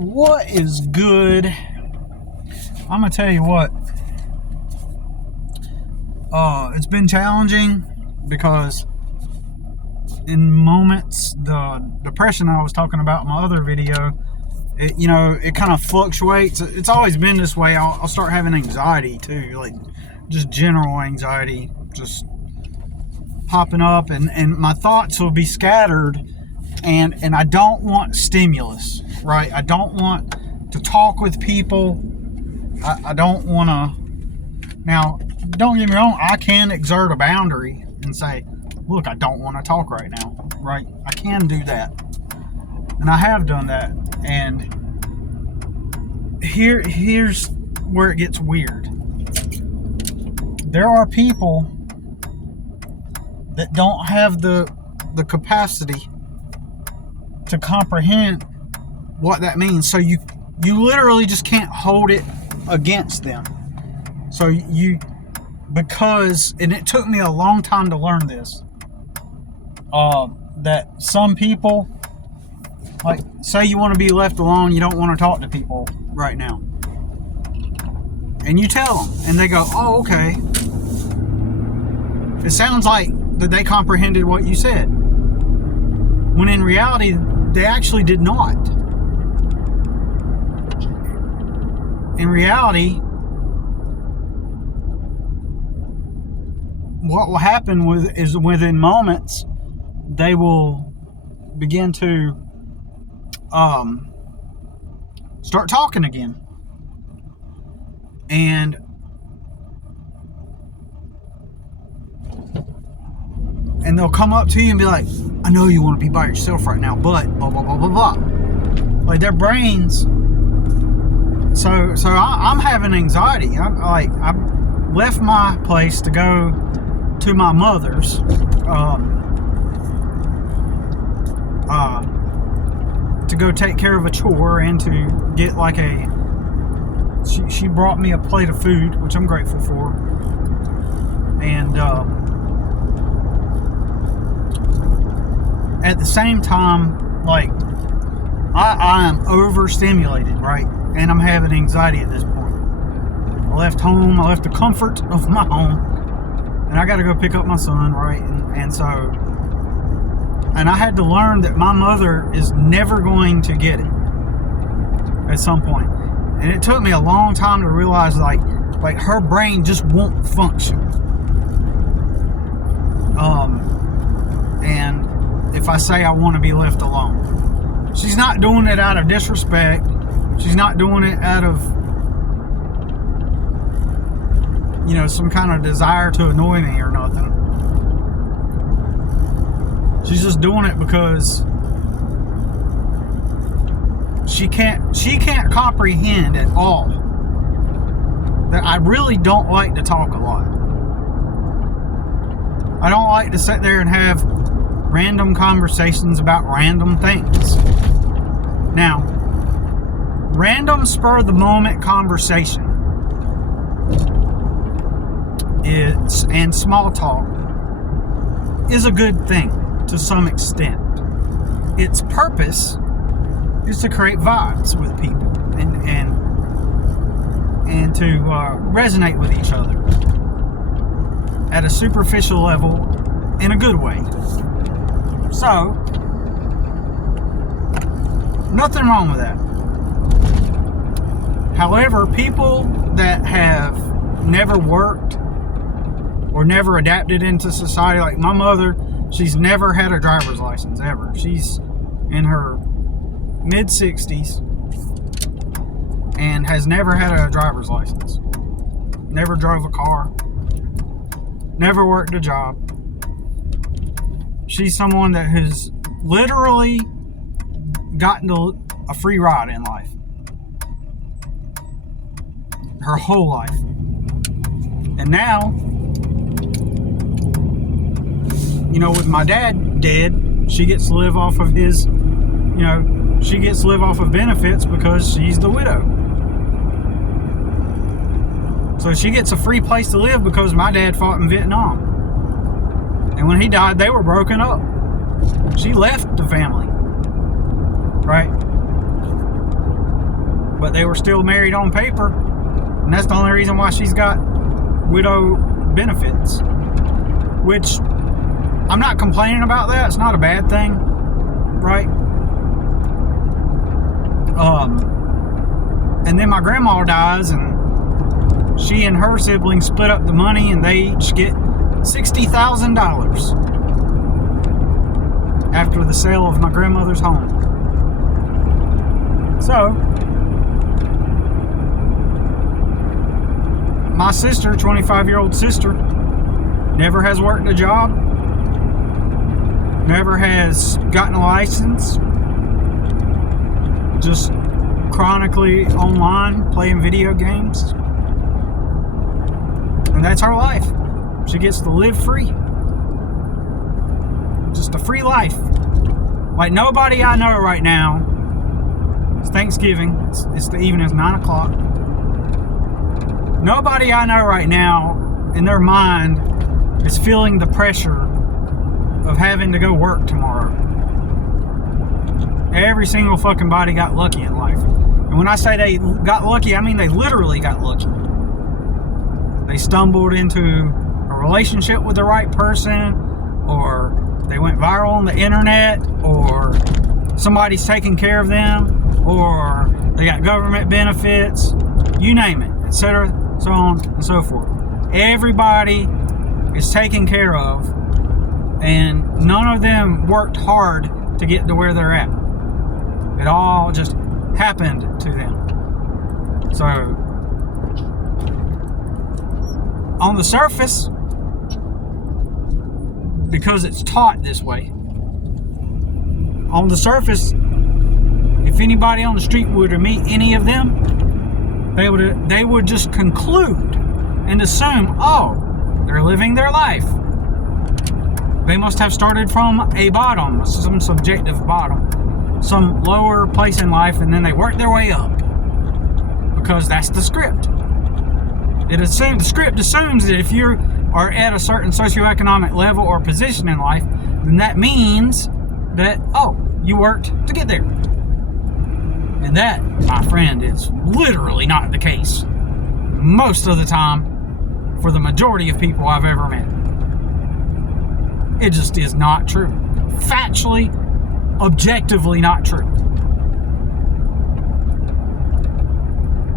What is good? I'm gonna tell you what. It's been challenging because in moments, the depression I was talking about in my other video, it kind of fluctuates. It's always been this way. I'll start having anxiety too, like just general anxiety, just popping up, and my thoughts will be scattered, and I don't want stimulus, right? I don't want to talk with people. I don't want to. Now, don't get me wrong, I can exert a boundary and say, look, I don't want to talk right now, right? I can do that. And I have done that. And here's where it gets weird. There are people that don't have the capacity to comprehend what that means. So you literally just can't hold it against them. So and it took me a long time to learn this, that some people, like, say you want to be left alone, you don't want to talk to people right now, and you tell them, and they go, oh, okay. It sounds like that they comprehended what you said, when in reality they actually did not. In reality, what will happen is within moments they will begin to start talking again, and they'll come up to you and be like, I know you want to be by yourself right now, but blah blah blah blah blah. Like, their brains. So I'm having anxiety. I left my place to go to my mother's, to go take care of a chore, and to get like she brought me a plate of food, which I'm grateful for. And at the same time, like, I am overstimulated, right? And I'm having anxiety at this point. I left home. I left the comfort of my home, and I got to go pick up my son, right? And I had to learn that my mother is never going to get it at some point. And it took me a long time to realize, like her brain just won't function. And if I say I want to be left alone, she's not doing it out of disrespect. She's not doing it out of, some kind of desire to annoy me or nothing. She's just doing it because she can't comprehend at all that I really don't like to talk a lot. I don't like to sit there and have random conversations about random things. Now, random spur of the moment conversation and small talk is a good thing to some extent. Its purpose is to create vibes with people and to resonate with each other at a superficial level in a good way. So, nothing wrong with that. However, people that have never worked or never adapted into society, like my mother, she's never had a driver's license, ever. She's in her mid-60s and has never had a driver's license. Never drove a car. Never worked a job. She's someone that has literally gotten a free ride in life. Her whole life. And now, with my dad dead, she gets to live off of his, she gets to live off of benefits because she's the widow. So she gets a free place to live because my dad fought in Vietnam. And when he died, they were broken up. She left the family. Right? but they were still married on paper, and that's the only reason why she's got widow benefits, which I'm not complaining about that. It's not a bad thing, right? And then my grandma dies, and she and her siblings split up the money, and they each get $60,000 after the sale of my grandmother's home. So, my sister, 25-year-old sister, never has worked a job, never has gotten a license, just chronically online playing video games. And that's her life. She gets to live free. Just a free life. Like nobody I know right now, it's Thanksgiving, it's the evening, it's 9 o'clock. Nobody I know right now, in their mind, is feeling the pressure of having to go work tomorrow. Every single fucking body got lucky in life. And when I say they got lucky, I mean they literally got lucky. They stumbled into a relationship with the right person, or they went viral on the internet, or somebody's taking care of them, or they got government benefits, you name it, etc., so on and so forth. Everybody is taken care of, and none of them worked hard to get to where they're at. It all just happened to them. So, on the surface, because it's taught this way, on the surface, if anybody on the street were to meet any of them, they would just conclude and assume, oh, they're living their life. They must have started from a bottom, some subjective bottom, some lower place in life, and then they work their way up, because that's the script. The script assumes that if you are at a certain socioeconomic level or position in life, then that means that, oh, you worked to get there. And that, my friend, is literally not the case most of the time for the majority of people I've ever met. It just is not true. Factually, objectively not true.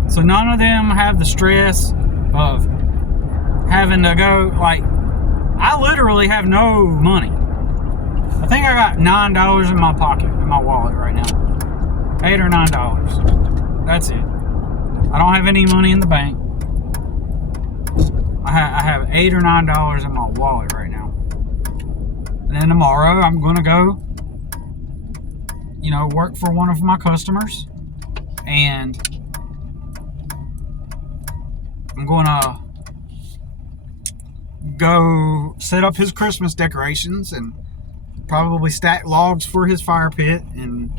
So none of them have the stress of having to go, like, I literally have no money. I think I got $9 in my pocket, in my wallet right now. $8 or $9. That's it. I don't have any money in the bank. I have $8 or $9 in my wallet right now. And then tomorrow I'm going to go, work for one of my customers. And I'm going to go set up his Christmas decorations and probably stack logs for his fire pit. And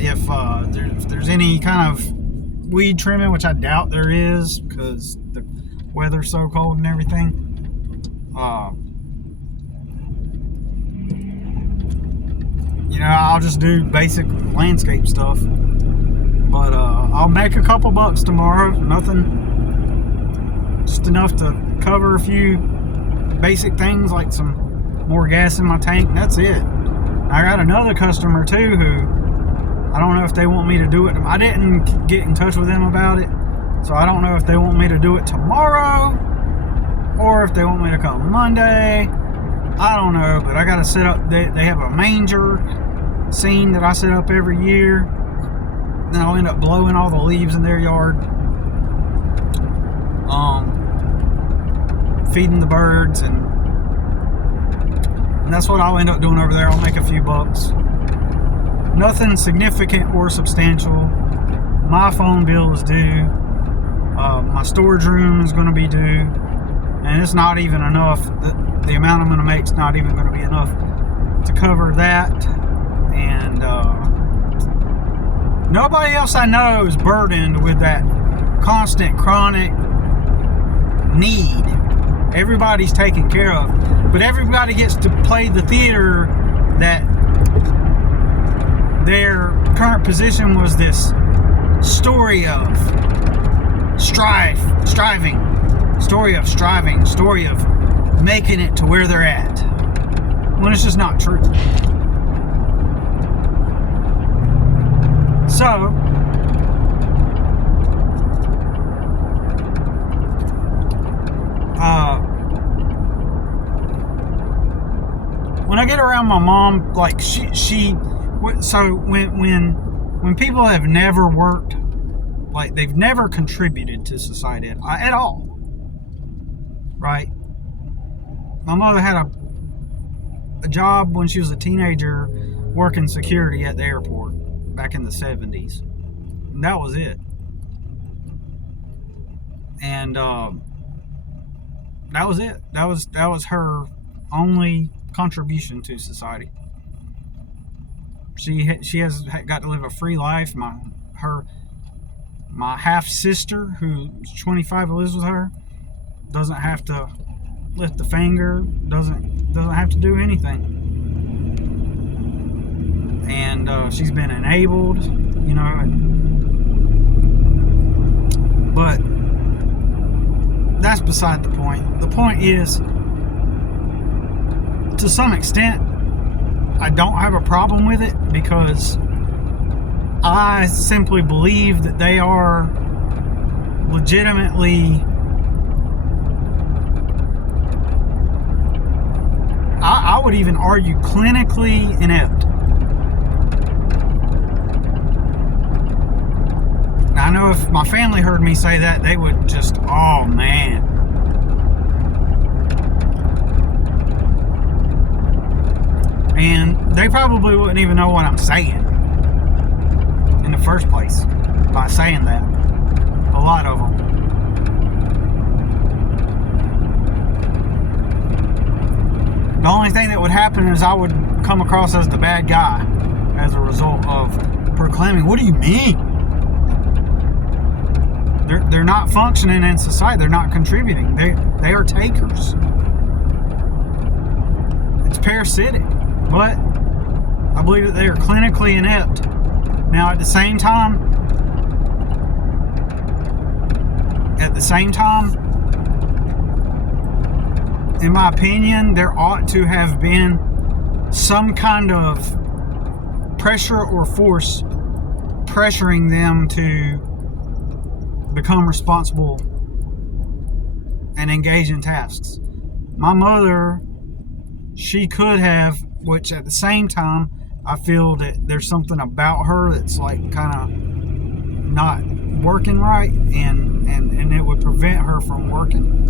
if there's any kind of weed trimming, which I doubt there is because the weather's so cold and everything, I'll just do basic landscape stuff. But I'll make a couple bucks tomorrow. Nothing, just enough to cover a few basic things like some more gas in my tank. That's it. I got another customer too who I don't know if they want me to do it. I didn't get in touch with them about it, so I don't know if they want me to do it tomorrow or if they want me to come Monday. I don't know, but I got to set up. They have a manger scene that I set up every year. Then I'll end up blowing all the leaves in their yard, feeding the birds, and that's what I'll end up doing over there. I'll make a few bucks. Nothing significant or substantial. My phone bill is due. My storage room is going to be due, and it's not even enough. The amount I'm going to make is not even going to be enough to cover that. And nobody else I know is burdened with that constant, chronic need. Everybody's taken care of, but everybody gets to play the theater that their current position was this story of striving, story of making it to where they're at, when it's just not true. So when I get around my mom, like so when people have never worked, like they've never contributed to society at all, right? My mother had a job when she was a teenager working security at the airport back in the 70s, and that was it. And that was it. That was her only contribution to society. She has got to live a free life. My half sister, who's 25, who lives with her, doesn't have to lift a finger, doesn't have to do anything, and she's been enabled, you know. But that's beside the point. The point is, to some extent, I don't have a problem with it, because I simply believe that they are legitimately, I would even argue, clinically inept. Now, I know if my family heard me say that, they would just, oh man. And they probably wouldn't even know what I'm saying in the first place by saying that. A lot of them. The only thing that would happen is I would come across as the bad guy as a result of proclaiming, what do you mean? They're not functioning in society. They're not contributing. They are takers. It's parasitic. But I believe that they are clinically inept. Now, at the same time, in my opinion, there ought to have been some kind of pressure or force pressuring them to become responsible and engage in tasks. My mother, she could have, which at the same time, I feel that there's something about her that's like kind of not working right, and it would prevent her from working.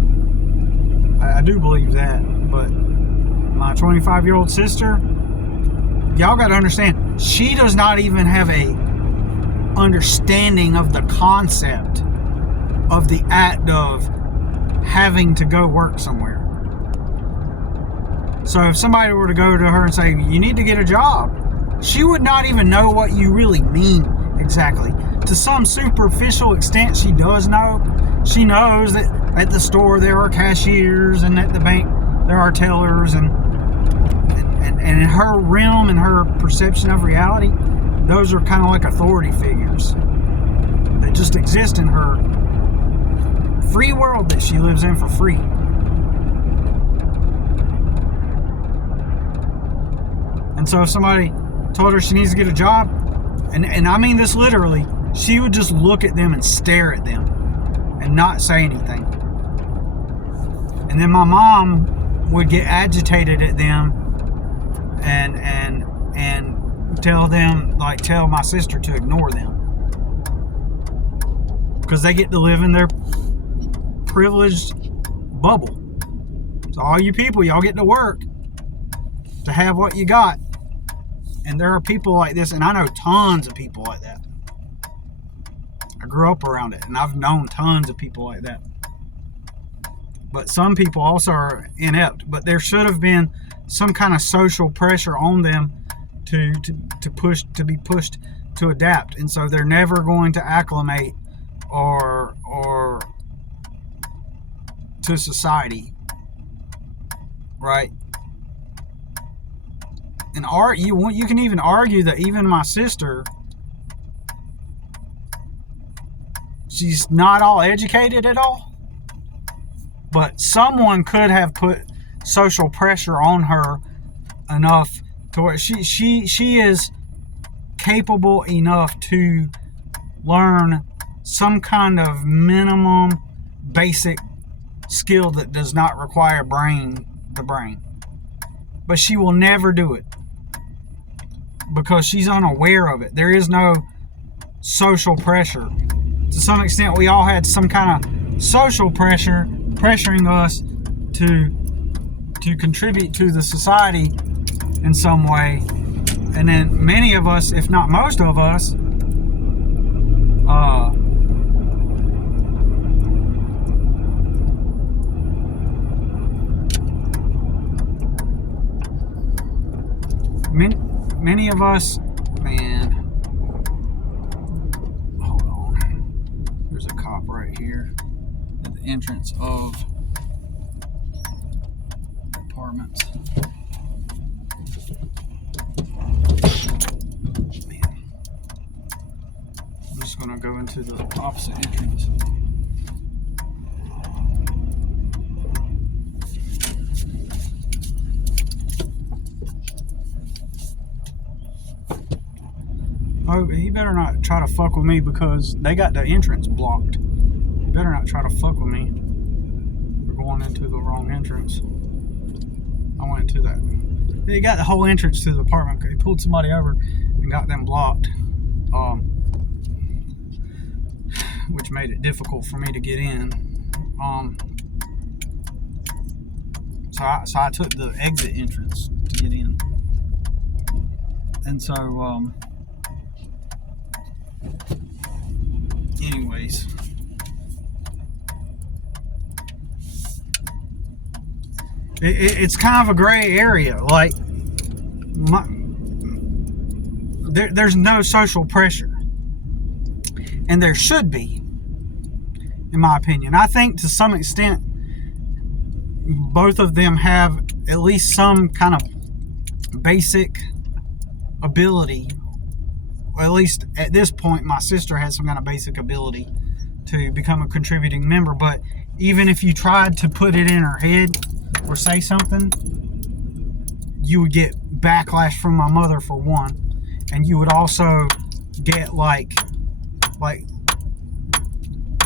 I do believe that. But my 25-year-old sister, y'all got to understand, she does not even have a understanding of the concept of the act of having to go work somewhere. So if somebody were to go to her and say, you need to get a job, she would not even know what you really mean exactly. To some superficial extent, she does know. She knows that at the store there are cashiers, and at the bank there are tellers, and in her realm and her perception of reality, those are kind of like authority figures that just exist in her free world that she lives in for free. And so if somebody told her she needs to get a job, and I mean this literally, she would just look at them and stare at them and not say anything. And then my mom would get agitated at them and tell them, like, tell my sister to ignore them, because they get to live in their privileged bubble. So all you people, y'all get to work to have what you got. And there are people like this, and I know tons of people like that. I grew up around it, and I've known tons of people like that. But some people also are inept. But there should have been some kind of social pressure on them to be pushed to adapt, and so they're never going to acclimate or to society, right? And you can even argue that even my sister, she's not all educated at all, but someone could have put social pressure on her enough to where she is capable enough to learn some kind of minimum basic skill that does not require the brain. But she will never do it because she's unaware of it. There is no social pressure. To some extent, we all had some kind of social pressure pressuring us to contribute to the society in some way. And then many of us, if not most of us, many of us, man, hold on, there's a cop right here at the entrance of apartments. Man, I'm just gonna go into the opposite entrance. Oh, he better not try to fuck with me because they got the entrance blocked. He better not try to fuck with me. We're going into the wrong entrance. I went to that. They got the whole entrance to the apartment. He pulled somebody over and got them blocked, which made it difficult for me to get in. So I took the exit entrance to get in. And so, anyways, it's kind of a gray area. Like, there's no social pressure, and there should be, in my opinion. I think to some extent, both of them have at least some kind of basic ability. Or at least at this point, my sister has some kind of basic ability to become a contributing member. But even if you tried to put it in her head or say something, you would get backlash from my mother, for one, and you would also get like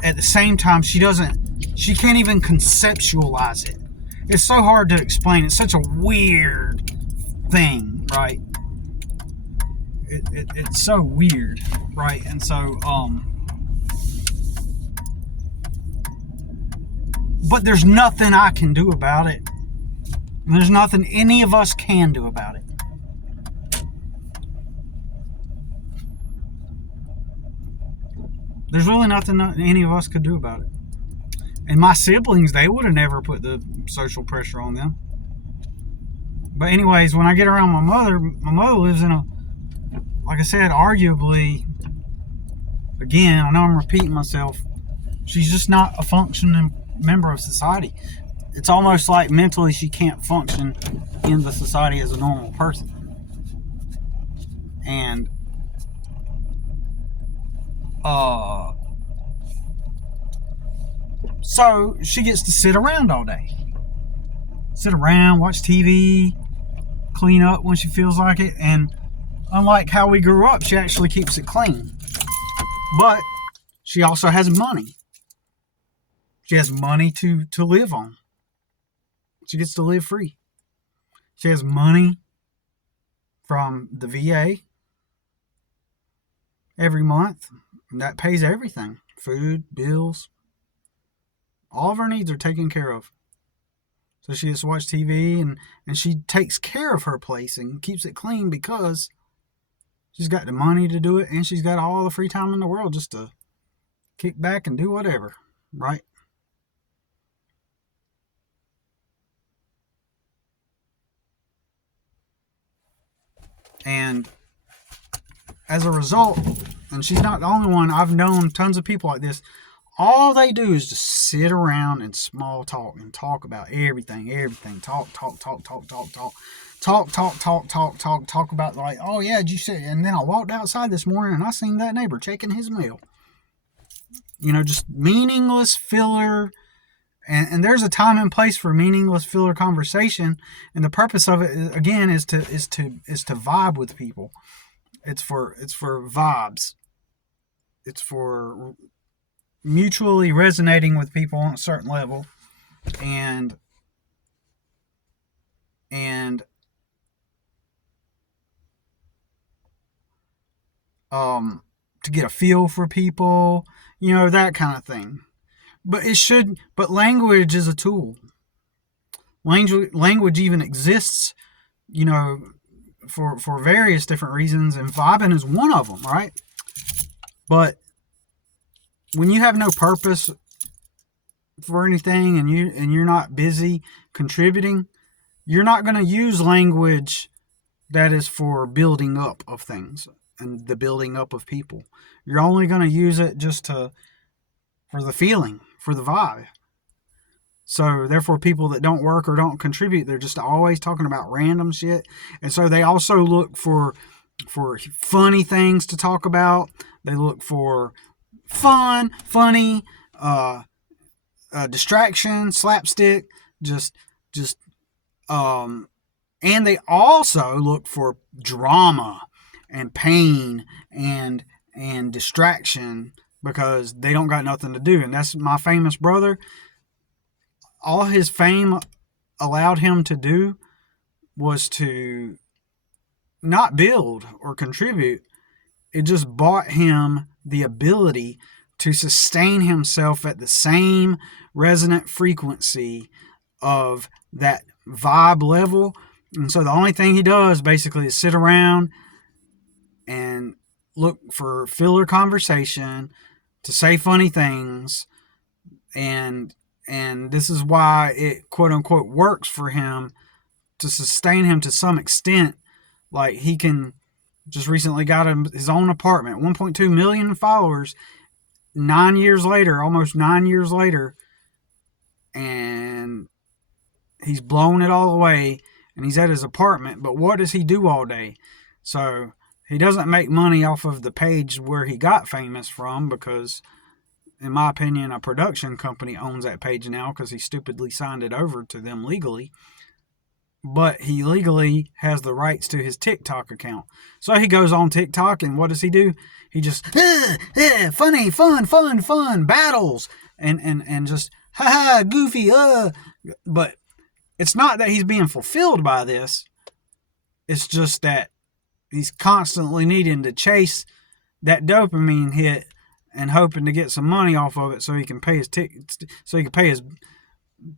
at the same time, she can't even conceptualize it. It's so hard to explain. It's such a weird thing, right? It's so weird, right? And so, but there's nothing I can do about it. And there's nothing any of us can do about it. There's really nothing any of us could do about it. And my siblings, they would have never put the social pressure on them. But anyways, when I get around my mother lives in a, like I said, arguably, again, I know I'm repeating myself, she's just not a functioning member of society. It's almost like mentally she can't function in the society as a normal person. And so she gets to sit around all day. Sit around, watch TV, clean up when she feels like it, and unlike how we grew up, she actually keeps it clean. But she also has money. She has money to live on. She gets to live free. She has money from the VA every month. And that pays everything. Food, bills. All of her needs are taken care of. So she just watches TV and she takes care of her place and keeps it clean because she's got the money to do it, and she's got all the free time in the world just to kick back and do whatever, right? And as a result, and she's not the only one, I've known tons of people like this, all they do is just sit around and small talk and talk about everything, talk. talk about like, oh yeah, did you see? And then I walked outside this morning and I seen that neighbor checking his mail. Just meaningless filler. And there's a time and place for meaningless filler conversation, and the purpose of it again is to vibe with people. It's for vibes. It's for mutually resonating with people on a certain level, and to get a feel for people, that kind of thing. But language is a tool. Language even exists, for various different reasons, and vibing is one of them, right? But when you have no purpose for anything and you're not busy contributing, you're not going to use language that is for building up of things and the building up of people. You're only going to use it just for the feeling, for the vibe. So therefore, people that don't work or don't contribute, they're just always talking about random shit. And so they also look for funny things to talk about. They look for funny, distraction, slapstick, and they also look for drama and pain and distraction, because they don't got nothing to do. And that's my famous brother. All his fame allowed him to do was to not build or contribute. It just bought him the ability to sustain himself at the same resonant frequency of that vibe level. And so the only thing he does basically is sit around and look for filler conversation, to say funny things, and this is why it quote unquote works for him to sustain him to some extent. Like, he can just recently got his own apartment, 1.2 million followers, almost 9 years later, and he's blown it all away, and he's at his apartment. But what does he do all day? So he doesn't make money off of the page where he got famous from, because in my opinion, a production company owns that page now, because he stupidly signed it over to them legally. But he legally has the rights to his TikTok account. So he goes on TikTok, and what does he do? He just, funny, fun, battles, and just, goofy, But it's not that he's being fulfilled by this. It's just that he's constantly needing to chase that dopamine hit and hoping to get some money off of it so he can pay his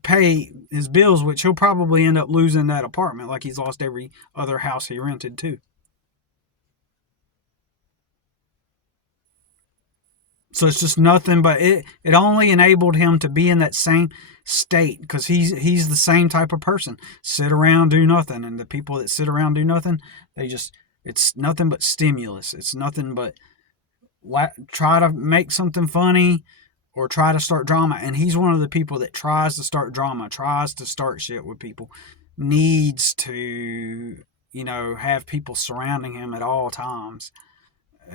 pay his bills, which he'll probably end up losing that apartment like he's lost every other house he rented too. So it's just nothing but it only enabled him to be in that same state, because he's the same type of person. Sit around, do nothing. And the people that sit around, do nothing, it's nothing but stimulus. It's nothing but try to make something funny or try to start drama. And he's one of the people that tries to start drama, tries to start shit with people, needs to, have people surrounding him at all times.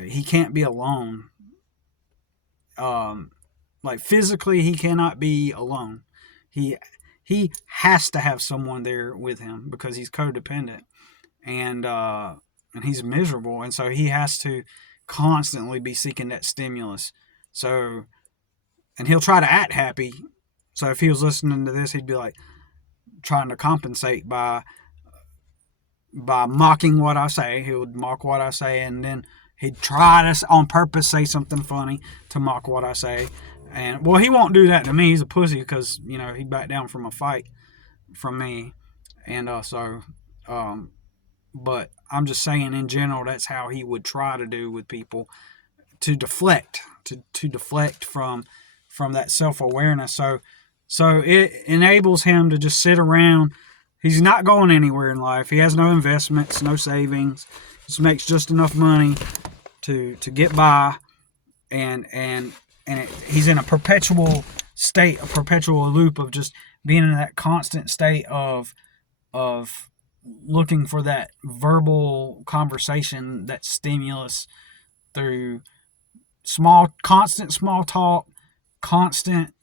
He can't be alone. Like physically, he cannot be alone. He has to have someone there with him, because he's codependent, and he's miserable. And so he has to constantly be seeking that stimulus. So, and he'll try to act happy. So if he was listening to this, he'd be like trying to compensate by mocking what I say. He would mock what I say, and then he'd try to on purpose say something funny to mock what I say. And well, he won't do that to me. He's a pussy, because he'd back down from a fight from me. And but I'm just saying in general, that's how he would try to do with people, to deflect, to deflect from that self-awareness. So it enables him to just sit around. He's not going anywhere in life. He has no investments, no savings. Just makes just enough money to get by, and he's in a perpetual state, a perpetual loop of just being in that constant state of looking for that verbal conversation, that stimulus through constant small talk, constant,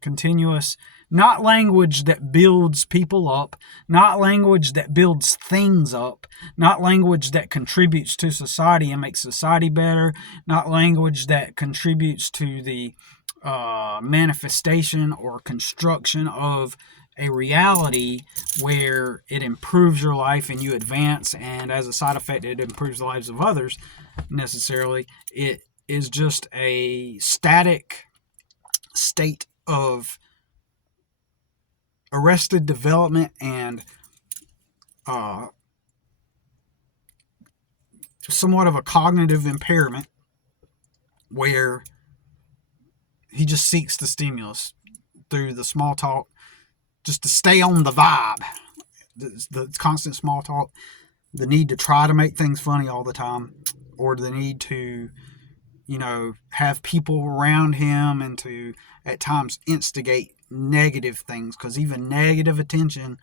continuous, not language that builds people up, not language that builds things up, not language that contributes to society and makes society better, not language that contributes to the manifestation or construction of a reality where it improves your life and you advance, and as a side effect, it improves the lives of others necessarily. It is just a static state of arrested development and somewhat of a cognitive impairment where he just seeks the stimulus through the small talk just to stay on the vibe. The constant small talk, the need to try to make things funny all the time, or the need to, have people around him and to at times instigate negative things, because even negative attention,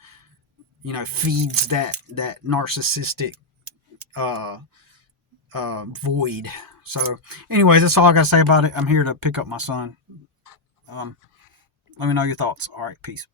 feeds that narcissistic void. So, anyways, that's all I got to say about it. I'm here to pick up my son. Let me know your thoughts. All right, peace.